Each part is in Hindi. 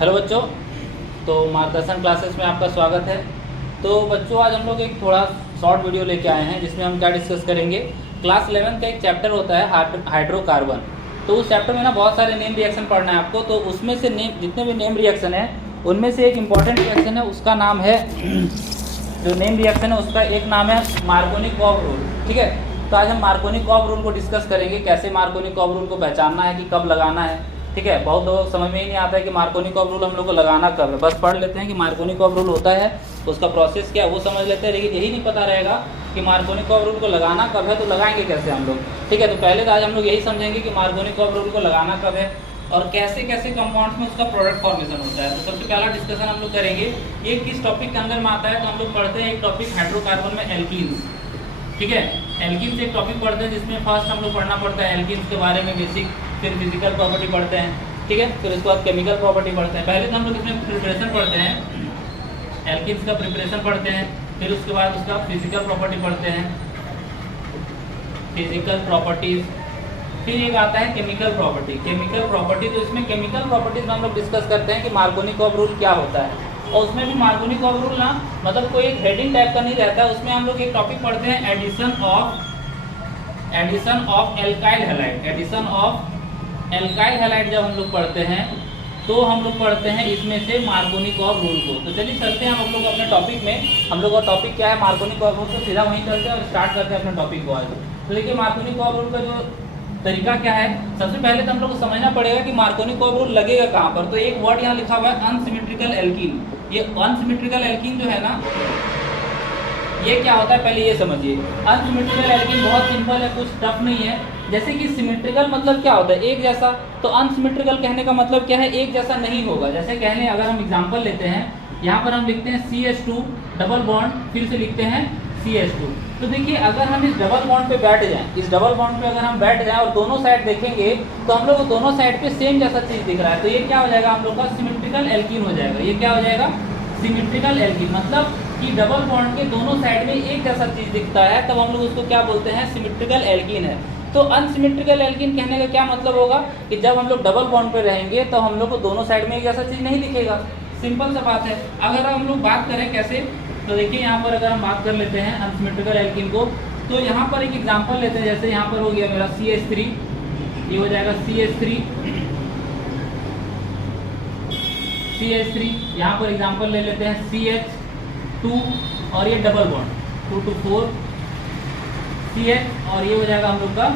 हेलो बच्चों, तो मार्गदर्शन क्लासेस में आपका स्वागत है। तो बच्चों, आज हम लोग एक थोड़ा शॉर्ट वीडियो लेके आए हैं जिसमें हम क्या डिस्कस करेंगे। क्लास 11 का एक चैप्टर होता है हाइड्रोकार्बन। तो उस चैप्टर में ना बहुत सारे नेम रिएक्शन पढ़ना है आपको। तो उसमें से जितने भी नेम रिएक्शन है उनमें से एक इम्पॉर्टेंट रिएक्शन है, उसका नाम है जो नेम रिएक्शन है उसका एक नाम है मार्कोनी-कॉब रूल। ठीक है, तो आज हम मार्कोनी-कॉब रूल को डिस्कस करेंगे, कैसे मार्कोनी-कॉब रूल को पहचानना है कि कब लगाना है। ठीक है, बहुत लोगों को समझ में ही नहीं आता है कि मार्कोनी-कॉब रूल हम लोग को लगाना कब है। बस पढ़ लेते हैं कि मार्कोनी-कॉब रूल होता है, उसका प्रोसेस क्या है वो समझ लेते हैं, लेकिन यही नहीं पता रहेगा कि मार्कोनी-कॉब रूल को लगाना कब है, तो लगाएंगे कैसे हम लोग। ठीक है, तो पहले तो आज हम लोग यही समझेंगे कि मार्कोनी-कॉब रूल को लगाना कब है और कैसे कैसे कंपाउंड्स में उसका प्रोडक्ट फॉर्मेशन होता है। तो सबसे पहला डिस्कशन हम लोग करेंगे ये किस टॉपिक के अंदर में आता है। तो हम लोग पढ़ते हैं एक टॉपिक हाइड्रोकार्बन में एल्कीन्स। ठीक है, एल्कीन्स एक टॉपिक पढ़ते हैं जिसमें फर्स्ट हम लोग पढ़ना पड़ता है एल्कीन्स के बारे में बेसिक, फिर फिजिकल प्रॉपर्टी पढ़ते हैं। ठीक है, फिर उसके बाद केमिकल प्रॉपर्टी पढ़ते हैं। पहले तो हम लोग इसमें प्रिपरेशन पढ़ते हैं, एल्कीन्स का प्रिपरेशन पढ़ते हैं, फिर उसके बाद उसका फिजिकल प्रॉपर्टी पढ़ते हैं, फिजिकल प्रॉपर्टीज। फिर एक आता है केमिकल प्रॉपर्टी। केमिकल प्रॉपर्टी, तो इसमें केमिकल प्रॉपर्टीज में हम लोग डिस्कस करते हैं कि मार्कोनी-कॉब रूल क्या होता है। और उसमें भी मार्कोनी-कॉब रूल ना मतलब कोई एक हेडिंग टाइप का नहीं रहता है। उसमें हम लोग एक टॉपिक पढ़ते हैं addition of alkyl halide. Addition of alkyl halide जब हम लोग पढ़ते हैं तो हम लोग पढ़ते हैं इसमें से मार्कोनी-कॉब रूल को। तो चलिए चलते हैं हम लोग अपने टॉपिक में। हम लोग का टॉपिक क्या है, मार्कोनी-कॉब रूल। तो सीधा वहीं चलते हैं और स्टार्ट करते हैं अपने टॉपिक को आज। तो देखिए मार्कोनी-कॉब रूल का जो तरीका क्या है, सबसे पहले तो हम लोग को समझना पड़ेगा कि मार्कोनी-कॉब रूल लगेगा कहाँ पर। तो एक वर्ड यहाँ लिखा हुआ है अनसिमेट्रिकल एल्कीन। ये अनसिमेट्रिकल एल्कीन जो है ना, ये क्या होता है पहले ये समझिए। अनसिमेट्रिकल एल्कीन बहुत सिंपल है, कुछ टफ नहीं है। जैसे कि सिमेट्रिकल मतलब क्या होता है, एक जैसा। तो अनसिमेट्रिकल कहने का मतलब क्या है, एक जैसा नहीं होगा। जैसे कहने अगर हम एग्जांपल लेते हैं, यहाँ पर हम लिखते हैं CH2 डबल बॉन्ड, फिर से लिखते हैं CH2। तो देखिए अगर हम इस डबल बॉन्ड पे बैठ जाएं, इस डबल बॉन्ड पे अगर हम बैठ जाएं और दोनों साइड देखेंगे तो हम लोग को दोनों साइड पे सेम जैसा चीज दिख रहा है। तो ये क्या हो जाएगा हम लोग का सिमेट्रिकल एल्कीन हो जाएगा। ये क्या हो जाएगा, सिमेट्रिकल एल्कीन। मतलब कि डबल बॉन्ड के दोनों साइड में एक जैसा चीज दिखता है, तब हम लोग उसको क्या बोलते हैं, सिमेट्रिकल एल्कीन है। तो अनसिमेट्रिकल एल्कीन कहने का क्या मतलब होगा कि जब हम लोग डबल बॉन्ड पे रहेंगे तो हम लोग को दोनों साइड में एक जैसा चीज नहीं दिखेगा। सिंपल सा बात है। अगर हम लोग बात करें कैसे, तो देखिए यहाँ पर अगर हम बात कर लेते हैं अनसिमेट्रिकल एल्कीन को, तो यहाँ पर एक एग्जांपल लेते हैं। जैसे यहाँ पर हो गया मेरा CH3, ये हो जाएगा CH3, यहाँ पर एग्जांपल ले लेते हैं CH2 और ये डबल बॉन्ड 2 to 4 CH, और ये हो जाएगा हम लोग का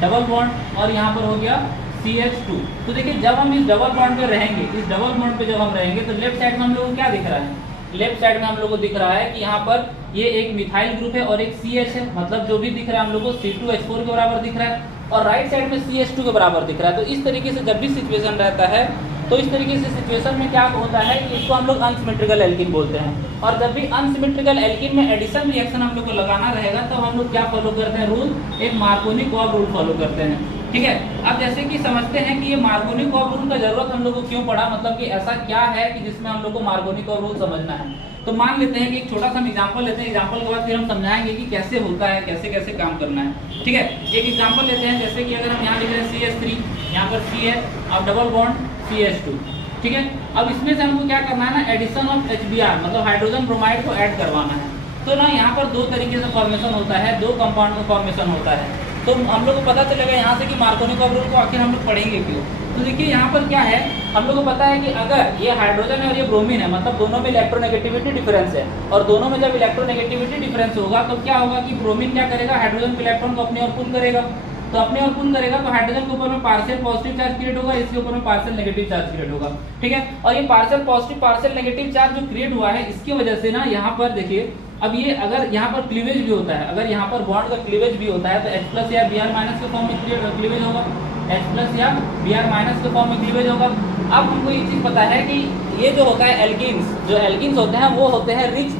डबल बॉन्ड, और यहाँ पर हो गया CH2। तो देखिए जब हम इस डबल बॉन्ड पे रहेंगे, इस डबल बॉन्ड पे जब हम रहेंगे तो लेफ्ट साइड में हम लोग को क्या दिख रहा है, लेफ्ट साइड में हम लोग को दिख रहा है कि यहाँ पर ये एक मिथाइल ग्रुप है और एक CH है। मतलब जो भी दिख रहा है हम लोग को C2H4 के बराबर दिख रहा है, और राइट साइड में CH2 के बराबर दिख रहा है। तो इस तरीके से जब भी सिचुएशन रहता है, तो इस तरीके से सिचुएशन में क्या होता है कि इसको हम लोग अनसिमेट्रिकल एल्कीन बोलते हैं। और जब भी अनसिमेट्रिकल एल्कीन में एडिशन रिएक्शन हम लोग को लगाना रहेगा तो हम लोग क्या फॉलो करते हैं, रूल, एक मार्कोनी-कॉब रूल फॉलो करते हैं। ठीक है, अब जैसे कि समझते हैं कि ये मार्कोनी-कॉब रूल का जरूरत हम लोग को क्यों पड़ा, मतलब कि ऐसा क्या है कि जिसमें हम लोग को मार्कोनी-कॉब रूल समझना है। तो मान लेते हैं कि एक छोटा सा एग्जांपल लेते हैं, एग्जांपल के बाद फिर हम समझाएंगे कि कैसे होता है, कैसे कैसे काम करना है। ठीक है, एक एग्जांपल लेते हैं। जैसे कि अगर हम यहाँ लिख रहे हैं CH3, यहाँ पर C है, अब डबल बॉन्ड CH2। ठीक है, अब इसमें से हमको क्या करना है ना, एडिशन ऑफ HBr मतलब हाइड्रोजन ब्रोमाइड को ऐड करवाना है। तो ना यहाँ पर दो तरीके से फॉर्मेशन होता है, दो कंपाउंड का फॉर्मेशन होता है। तो हम लोग को पता चलेगा यहाँ से कि मार्कोनी-कॉब रूल को आखिर हम लोग पढ़ेंगे क्यों। तो देखिए यहाँ पर क्या है, हम लोग को पता है कि अगर ये हाइड्रोजन है और ये ब्रोमीन है, मतलब दोनों में इलेक्ट्रोनेगेटिविटी डिफरेंस है, और दोनों में जब इलेक्ट्रोनेगेटिविटी डिफरेंस होगा तो क्या होगा कि ब्रोमीन क्या करेगा, हाइड्रोजन के इलेक्ट्रॉन को अपनी ओर पुल करेगा। तो अपने ओर पुल करेगा तो हाइड्रोजन के ऊपर में पार्शियल पॉजिटिव चार्ज क्रिएट होगा, इसके ऊपर में पार्शियल नेगेटिव चार्ज क्रिएट होगा। ठीक है, और ये partial positive partial negative charge जो क्रिएट हुआ है, इसकी वजह से ना यहाँ पर देखिए, अब ये अगर यहाँ पर क्लीवेज भी होता है, अगर यहाँ पर बॉन्ड का क्लीवेज भी होता है तो H+ या Br- के फॉर्म में क्लीवेज होगा, H+ या Br- के फॉर्म में क्लीवेज होगा। अब हमको ये चीज़ पता है कि ये जो होता है एल्कीन्स, जो एल्कीन्स होते हैं वो होते हैं रिच,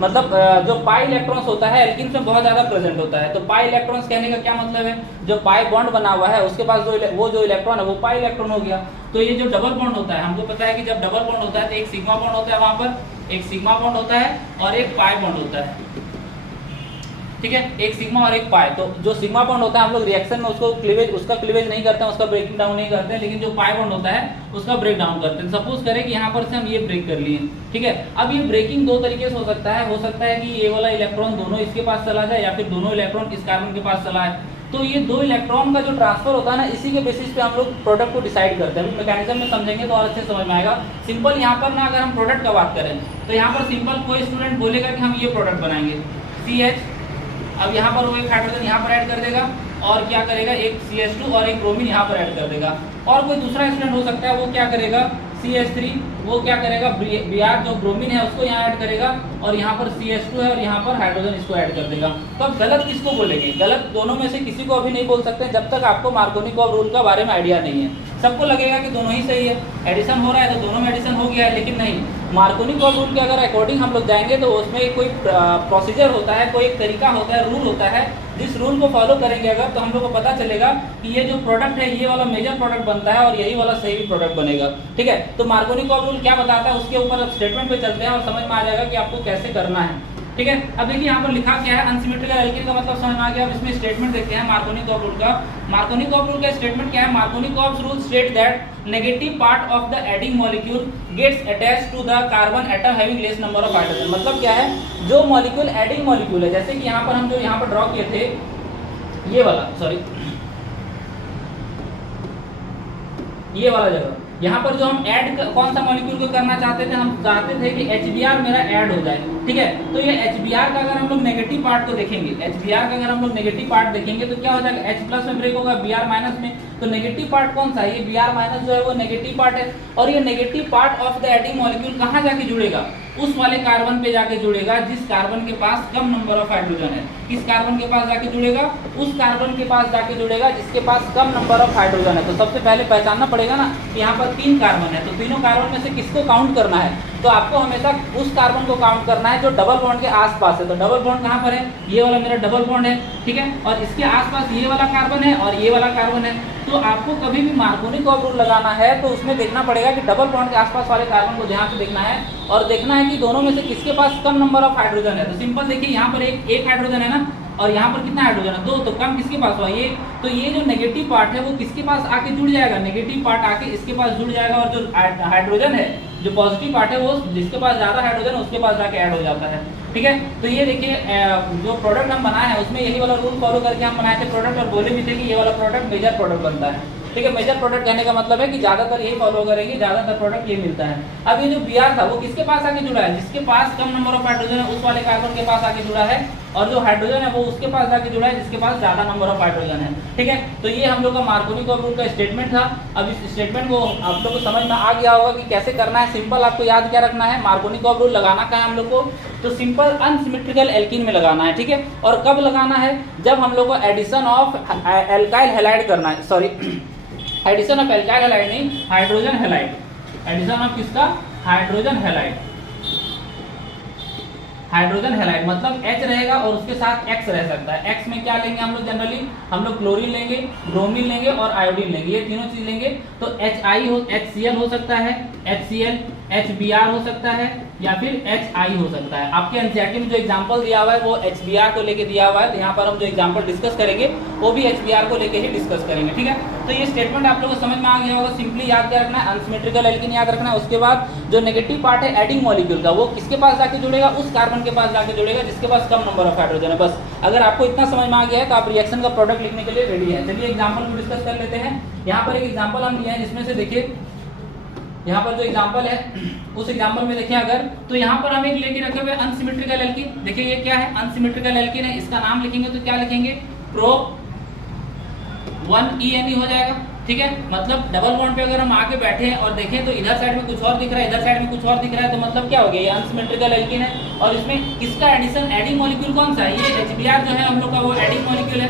मतलब जो पाई इलेक्ट्रॉन्स होता है एल्कीन्स में बहुत ज़्यादा प्रेजेंट होता है। तो पाई इलेक्ट्रॉन्स कहने का क्या मतलब है, जो पाई बॉन्ड बना हुआ है उसके पास जो इलेक्ट्रॉन है वो पाई इलेक्ट्रॉन हो गया। तो ये जो डबल बॉन्ड होता है, हमको पता है कि जब डबल बॉन्ड होता है तो एक सिग्मा बॉन्ड होता है, वहाँ पर एक सिग्मा बॉन्ड होता है और एक पाई बॉन्ड होता है। ठीक है, एक सिग्मा और एक पाई। तो जो सिग्मा बॉन्ड होता है हम लोग रिएक्शन में उसका क्लीवेज नहीं करते हैं, उसका ब्रेकिंग डाउन नहीं करते हैं, लेकिन जो पाई बॉन्ड होता है उसका ब्रेक डाउन करते हैं। सपोज करें कि यहाँ पर से हम ये ब्रेक कर लिए, ठीक है। अब ये ब्रेकिंग दो तरीके से हो सकता है कि ये वाला इलेक्ट्रॉन दोनों इसके पास चला जाए या फिर दोनों इलेक्ट्रॉन इस कार्बन के पास चला है। तो ये दो इलेक्ट्रॉन का जो ट्रांसफर होता है ना, इसी के बेसिस पे हम लोग प्रोडक्ट को डिसाइड करते हैं। मैकेनिज्म में समझेंगे तो और अच्छे समझ में आएगा। सिंपल यहाँ पर ना अगर हम प्रोडक्ट का बात करें तो यहाँ पर सिंपल कोई स्टूडेंट बोलेगा कि हम ये प्रोडक्ट बनाएंगे CH। अब यहाँ पर वो एक हाइड्रोजन यहाँ पर ऐड कर देगा और क्या करेगा, एक CH2 और एक ब्रोमीन यहाँ पर ऐड कर देगा। और कोई दूसरा स्टूडेंट हो सकता है वो क्या करेगा, CH3 वो क्या करेगा, Br जो ब्रोमीन है उसको यहाँ ऐड करेगा और यहाँ पर CH2 है और यहाँ पर हाइड्रोजन इसको ऐड कर देगा। तो अब गलत किसको बोलेंगे, गलत दोनों में से किसी को अभी नहीं बोल सकते जब तक आपको मार्कोनिकॉव रूल का बारे में आइडिया नहीं है। सबको लगेगा कि दोनों ही सही है, एडिशन हो रहा है तो दोनों में एडिशन हो गया है, लेकिन नहीं, मार्कोनिकॉव रूल के अगर अकॉर्डिंग हम लोग जाएंगे तो उसमें कोई प्रोसीजर होता है, कोई एक तरीका होता है, रूल होता है। जिस रूल को फॉलो करेंगे अगर तो हम लोग को पता चलेगा कि ये जो प्रोडक्ट है ये वाला मेजर प्रोडक्ट बनता है और यही वाला सही भी प्रोडक्ट बनेगा, ठीक है। तो मार्कोनिकॉव रूल क्या बताता है उसके ऊपर अब स्टेटमेंट पे चलते हैं और समझ में आ जाएगा कि आपको कैसे करना है, ठीक है। अब देखिए यहाँ पर लिखा क्या है, अनसिमेट्रिकल एल्कीन का मतलब समझ में आ गया। अब इसमें स्टेटमेंट देखते हैं मार्कोनिकॉव रूल का। मार्कोनिकॉव रूल का स्टेटमेंट क्या है, Markovnikov rule state that negative part of the adding molecule gets attached to the carbon atom having less number of hydrogen. मतलब क्या है, जो मॉलिक्यूल एडिंग मॉलिक्यूल है, जैसे कि यहाँ पर हम जो यहाँ पर ड्रॉ किए थे ये वाला, सॉरी ये वाला जगह, यहाँ पर जो हम ऐड कौन सा मॉलिक्यूल को करना चाहते थे, हम चाहते थे कि HBr मेरा ऐड हो जाए, ठीक है। तो ये HBr का अगर हम लोग नेगेटिव पार्ट को देखेंगे, HBr का अगर हम लोग नेगेटिव पार्ट देखेंगे तो क्या हो जाएगा, H प्लस में ब्रेक होगा, Br माइनस में। तो नेगेटिव पार्ट कौन सा है, ये Br माइनस जो है वो नेगेटिव पार्ट है। और ये negative part of the adding molecule कहाँ जाके जुड़ेगा, उस वाले कार्बन पे जाके जुड़ेगा जिस कार्बन के पास कम नंबर ऑफ हाइड्रोजन है। किस कार्बन के पास जाके जुड़ेगा, उस कार्बन के पास जाके जुड़ेगा जिसके पास कम नंबर ऑफ हाइड्रोजन है। तो सबसे पहले पहचानना पड़ेगा ना कि यहाँ पर 3 कार्बन है, तो तीनों कार्बन में से किसको काउंट करना है, तो आपको हमेशा उस कार्बन को काउंट करना है जो डबल बॉन्ड के आसपास है। तो डबल बॉन्ड कहाँ पर है, ये वाला मेरा डबल बॉन्ड है, ठीक है। और इसके आसपास ये वाला कार्बन है और ये वाला कार्बन है। तो आपको कभी भी मार्कोनिकॉव रूल लगाना है तो उसमें देखना पड़ेगा कि डबल बॉन्ड के आसपास वाले कार्बन को ध्यान से देखना है और देखना है कि दोनों में से किसके पास कम नंबर ऑफ हाइड्रोजन है। तो सिंपल देखिए यहाँ पर एक हाइड्रोजन है ना, और यहाँ पर कितना हाइड्रोजन है, 2, तो कम किसके पास हुआ, ये। तो ये जो नेगेटिव पार्ट है वो किसके पास आके जुड़ जाएगा, नेगेटिव पार्ट आके इसके पास जुड़ जाएगा। और जो हाइड्रोजन है, जो पॉजिटिव पार्ट है, वो जिसके पास ज्यादा हाइड्रोजन है उसके पास जाके ऐड हो जाता है, ठीक है। तो ये देखिए जो प्रोडक्ट हम बनाए हैं उसमें यही वाला रूल फॉलो करके हम बनाए थे प्रोडक्ट, और बोले भी थे कि ये वाला प्रोडक्ट मेजर प्रोडक्ट बनता है, ठीक है। मेजर प्रोडक्ट कहने का मतलब है कि ज्यादातर यही फॉलो करेंगे, ज्यादातर प्रोडक्ट ये मिलता है। अब ये जो Br था वो किसके पास आके जुड़ा है, जिसके पास कम नंबर ऑफ हाइड्रोजन है उस वाले कार्बन के पास आके जुड़ा है, और जो हाइड्रोजन है वो उसके पास जाके जुड़ा है जिसके पास ज्यादा नंबर ऑफ हाइड्रोजन है, ठीक है। तो ये हम लोग का मार्कोनिकॉव रूल का स्टेटमेंट था। अब इस स्टेटमेंट को आप लोग को समझ में आ गया होगा कि कैसे करना है। सिंपल आपको याद क्या रखना है, मार्कोनिकॉव रूल लगाना क्या है हम लोग को, तो सिंपल अनसिमेट्रिकल एल्कीन में लगाना है, ठीक है। और कब लगाना है, जब हम लोग को एडिशन ऑफ एल्काइल हैलाइड करना है, sorry addition of alkyl halide नहीं, हाइड्रोजन हैलाइड, एडिशन ऑफ किसका, हाइड्रोजन हैलाइड। हाइड्रोजन हैलाइड मतलब H रहेगा और उसके साथ X रह सकता है। X में क्या लेंगे हम लोग, जनरली हम लोग क्लोरीन लेंगे, ब्रोमीन लेंगे और आयोडीन लेंगे, ये तीनों चीज लेंगे। तो HCl हो सकता है, HCl, HBr हो सकता है या फिर HI हो सकता है। आपके एनसीईआरटी में जो एग्जांपल दिया हुआ है वो HBr को लेके दिया हुआ है, तो यहाँ पर हम जो एग्जांपल डिस्कस करेंगे वो भी HBr को लेके ही डिस्कस करेंगे, ठीक है। तो ये स्टेटमेंट आप लोगों को समझ में आ गया होगा। सिंपली याद क्या रखना है, अनसिमेट्रिकल एल्कीन याद रखना है। उसके बाद जो नेगेटिव पार्ट है एडिंग मॉलिक्यूल का, वो किसके पास जाके जुड़ेगा, उस कार्बन के पास जाके जुड़ेगा जिसके पास कम नंबर ऑफ हाइड्रोजन है। बस अगर आपको इतना समझ में आ गया है तो आप रिएक्शन का प्रोडक्ट लिखने के लिए रेडी है। चलिए एग्जाम्पल को डिस्कस कर लेते हैं। यहाँ पर एक एग्जाम्पल हम लिए हैं जिसमें से देखिए यहाँ पर जो एग्जांपल है उस एग्जांपल में देखिए अगर, तो यहाँ पर हम एक लेके रखे हुए अनसिमेट्रिकल एल्कीन। देखिए ये क्या है, अनसिमेट्रिकल एल्कीन है। इसका नाम लिखेंगे तो क्या लिखेंगे, प्रोप 1ENE हो जाएगा, ठीक है। मतलब डबल बॉन्ड पे अगर हम आके बैठे हैं और देखें तो इधर साइड में कुछ और दिख रहा है, इधर साइड में कुछ और दिख रहा है, तो मतलब क्या हो गया, ये अनसिमेट्रिकल एल्कीन है। और इसमें किसका एडिशन, एडिंग मॉलिक्यूल कौन सा है, ये HBr जो है हम लोग का वो एडिंग मॉलिक्यूल है।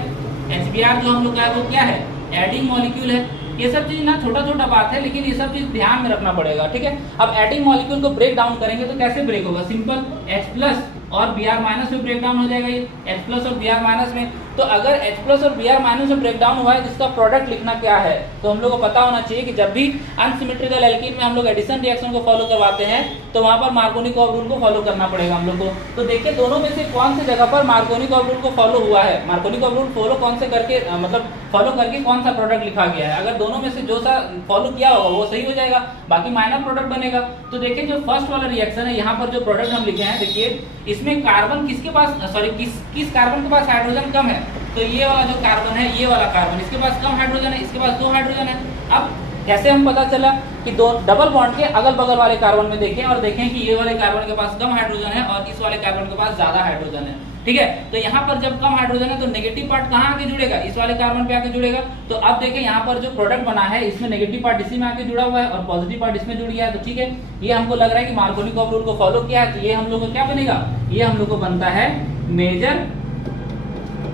HBr जो हम लोग का है वो क्या है, एडिंग मॉलिक्यूल है। ये सब चीज ना छोटा छोटा बात है, लेकिन ये सब चीज ध्यान में रखना पड़ेगा, ठीक है। अब एडिंग मॉलिक्यूल को ब्रेक डाउन करेंगे तो कैसे ब्रेक होगा, सिंपल H+ और Br- में ब्रेक डाउन हो जाएगा ये, H+ और Br- में। तो अगर H प्लस और Br माइनस में ब्रेक डाउन हुआ है, जिसका प्रोडक्ट लिखना क्या है, तो हम लोग को पता होना चाहिए कि जब भी अनसिमेट्रिकल एल्कीन में हम लोग एडिशन रिएक्शन को फॉलो करवाते हैं तो वहां पर मार्कोनिकॉफ रूल को फॉलो करना पड़ेगा हम लोग को। तो देखिए दोनों में से कौन सी जगह पर मार्कोनिकॉफ रूल को फॉलो हुआ है, मार्कोनिकॉफ रूल फॉलो कौन से करके मतलब फॉलो करके कौन सा प्रोडक्ट लिखा गया है। अगर दोनों में से जो सा फॉलो किया होगा वो सही हो जाएगा, बाकी माइनर प्रोडक्ट बनेगा। तो देखिए जो फर्स्ट वाला रिएक्शन है, यहाँ पर जो प्रोडक्ट हम लिखे हैं, देखिए इसमें कार्बन किसके पास, सॉरी किस कार्बन के पास हाइड्रोजन कम है, तो ये वाला जो कार्बन है, ये वाला कार्बन, इसके पास कम हाइड्रोजन है, इसके पास 2 हाइड्रोजन है। अब कैसे हम पता चला कि दो डबल बॉन्ड के अगल बगल वाले कार्बन में देखें और देखें कि ये वाले कार्बन के पास कम हाइड्रोजन है और इस वाले कार्बन के पास ज्यादा हाइड्रोजन है। ठीक है, तो यहाँ पर जब कम हाइड्रोजन है तो नेगेटिव पार्ट कहाँ आके जुड़ेगा, इस वाले कार्बन पे आके जुड़ेगा। तो अब देखिए यहाँ पर जो प्रोडक्ट बना है इसमें नेगेटिव पार्ट इसी में आके जुड़ा हुआ है और पॉजिटिव पार्ट इसमें जुड़ गया है। तो ठीक है, ये हमको लग रहा है कि मार्कोनिकॉफ रूल को फॉलो किया है, तो ये हम लोग को क्या बनेगा, ये हम लोग को बनता है मेजर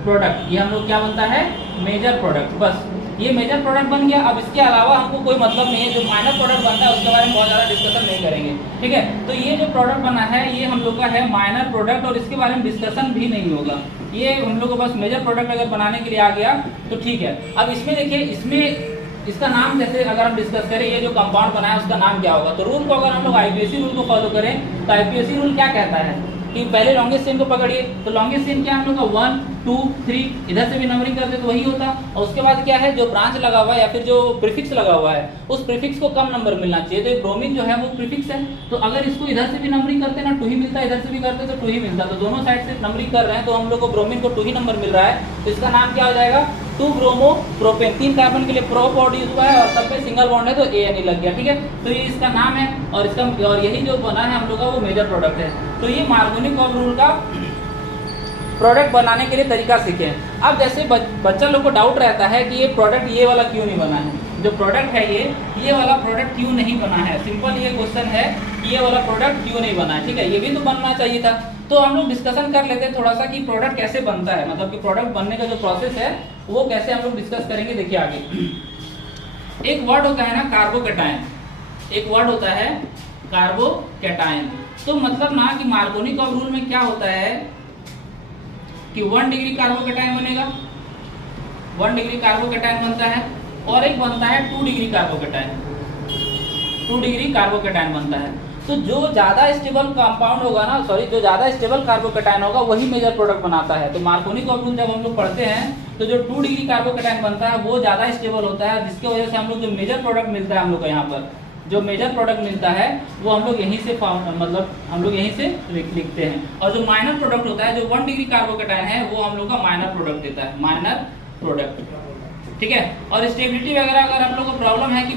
प्रोडक्ट। ये हम लोग क्या बनता है, मेजर प्रोडक्ट। बस ये मेजर प्रोडक्ट बन गया। अब इसके अलावा हमको कोई मतलब नहीं है, जो माइनर प्रोडक्ट बनता है उसके बारे में बहुत ज़्यादा डिस्कशन नहीं करेंगे। ठीक है, तो ये जो प्रोडक्ट बना है ये हम लोग का है माइनर प्रोडक्ट और इसके बारे में डिस्कशन भी नहीं होगा। ये हम लोग को बस मेजर प्रोडक्ट अगर बनाने के लिए आ गया तो ठीक है। अब इसमें देखिए, इसमें इसका नाम जैसे अगर हम डिस्कस करें, ये जो कंपाउंड बना है उसका नाम क्या होगा, तो रूल को अगर हम लोग आईपीएसी रूल को फॉलो करें तो आईपीएसी रूल क्या कहता है कि पहले लॉन्गेस्ट चेन को पकड़िए, तो लॉन्गेस्ट चेन क्या हम लोग का 1 2 3 इधर से भी नंबरिंग करते तो वही होता। और उसके बाद क्या है, जो ब्रांच लगा हुआ है या फिर जो प्रीफिक्स लगा हुआ है उस प्रीफिक्स को कम नंबर मिलना चाहिए। तो ब्रोमीन जो है वो प्रीफिक्स है, तो अगर इसको इधर से भी नंबरिंग करते ना 2 ही मिलता, इधर से भी करते तो 2 ही मिलता। तो दोनों साइड से नंबरिंग कर रहे हैं तो हम लोग को ब्रोमीन को 2 ही नंबर मिल रहा है, तो इसका नाम क्या हो जाएगा 2 ब्रोमो प्रोपेन। 3 कार्बन के लिए प्रो बॉन्ड यूज हुआ है और सब पे सिंगल बॉन्ड है तो ANE लग गया। ठीक है, तो ये इसका नाम है और इसका और यही जो बना है हम लोग का वो मेजर प्रोडक्ट है। तो ये मार्कोनिकॉफ रूल का प्रोडक्ट बनाने के लिए तरीका सीखे। अब जैसे बच्चा लोग को डाउट रहता है कि ये प्रोडक्ट ये वाला क्यों नहीं बना है, जो प्रोडक्ट है ये वाला प्रोडक्ट क्यों नहीं बना है, सिंपल ये क्वेश्चन है, ये वाला प्रोडक्ट क्यों नहीं बना है। ठीक है, ये भी तो बनना चाहिए था। तो हम लोग डिस्कशन कर लेते हैं थोड़ा सा कि प्रोडक्ट कैसे बनता है, मतलब कि प्रोडक्ट बनने का जो प्रोसेस है वो कैसे हम लोग डिस्कस करेंगे। देखिए आगे एक वर्ड होता है ना कार्बोकैटायन, एक वर्ड होता है कार्बोकैटायन। तो मतलब ना कि मार्कोनिकॉफ रूल में क्या होता है कि 1 डिग्री कार्बोकैटायन बनेगा, 1 डिग्री कार्बोकैटायन बनता है और एक बनता है 2 डिग्री कार्बोकैटायन, 2 डिग्री कार्बोकैटायन बनता है। तो जो ज्यादा स्टेबल कंपाउंड होगा ना, सॉरी जो ज्यादा स्टेबल कार्बोकैटायन होगा वही मेजर प्रोडक्ट बनाता है। तो मार्कोनिकॉफ रूल जब हम लोग पढ़ते हैं तो जो 2 डिग्री कार्बोकैटायन बनता है वो ज्यादा स्टेबल होता है, जिसकी वजह से हम लोग जो मेजर प्रोडक्ट मिलता है हम लोग को यहाँ पर जो मेजर प्रोडक्ट मिलता है वो हम लोग यहीं से मतलब हम लोग यहीं से लिखते हैं। और जो माइनर प्रोडक्ट होता है, जो 1 डिग्री कार्बोकैटायन है वो हम लोग का माइनर प्रोडक्ट देता है, माइनर प्रोडक्ट। ठीक है, और स्टेबिलिटी वगैरह अगर हम लोग को प्रॉब्लम है कि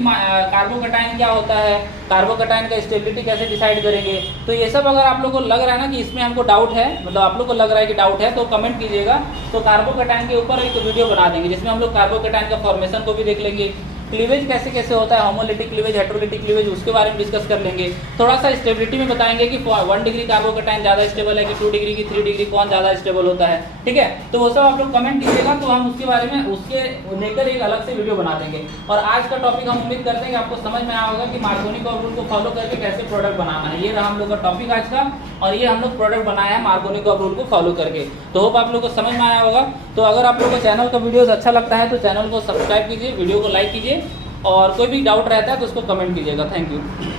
कार्बोकैटायन क्या होता है, कार्बोकैटायन का स्टेबिलिटी कैसे डिसाइड करेंगे, तो ये सब अगर आप लोग को लग रहा है ना कि इसमें हमको डाउट है, मतलब आप लोग को लग रहा है कि डाउट है, तो कमेंट कीजिएगा। तो कार्बोकैटायन के ऊपर एक वीडियो बना देंगे जिसमें हम लोग कार्बोकैटायन का फॉर्मेशन को भी देख लेंगे, क्लीवेज कैसे कैसे होता है, होमोलिटिक क्लीवेज, हेटेरोलिटिक क्लीवेज, उसके बारे में डिस्कस कर लेंगे। थोड़ा सा स्टेबिलिटी में बताएंगे कि 1 डिग्री कार्बोकैटायन ज़्यादा स्टेबल है कि 2 डिग्री की 3 डिग्री कौन ज़्यादा स्टेबल होता है। ठीक है, तो वो सब आप लोग कमेंट कीजिएगा तो हम उसके बारे में उसके लेकर एक अलग से वीडियो बना देंगे। और आज का टॉपिक हम उम्मीद करते हैं कि आपको समझ में आया होगा कि मार्कोनिकॉफ रूल को फॉलो करके कैसे प्रोडक्ट बनाना है। ये रहा हम लोग का टॉपिक आज का, और ये हम लोग प्रोडक्ट बनाया है मार्कोनिकॉफ रूल को फॉलो करके। तो होप आप लोग को समझ में आया होगा। तो अगर आप लोग को चैनल का वीडियोस अच्छा लगता है तो चैनल को सब्सक्राइब कीजिए, वीडियो को लाइक कीजिए, और कोई भी डाउट रहता है तो उसको कमेंट कीजिएगा। Thank you.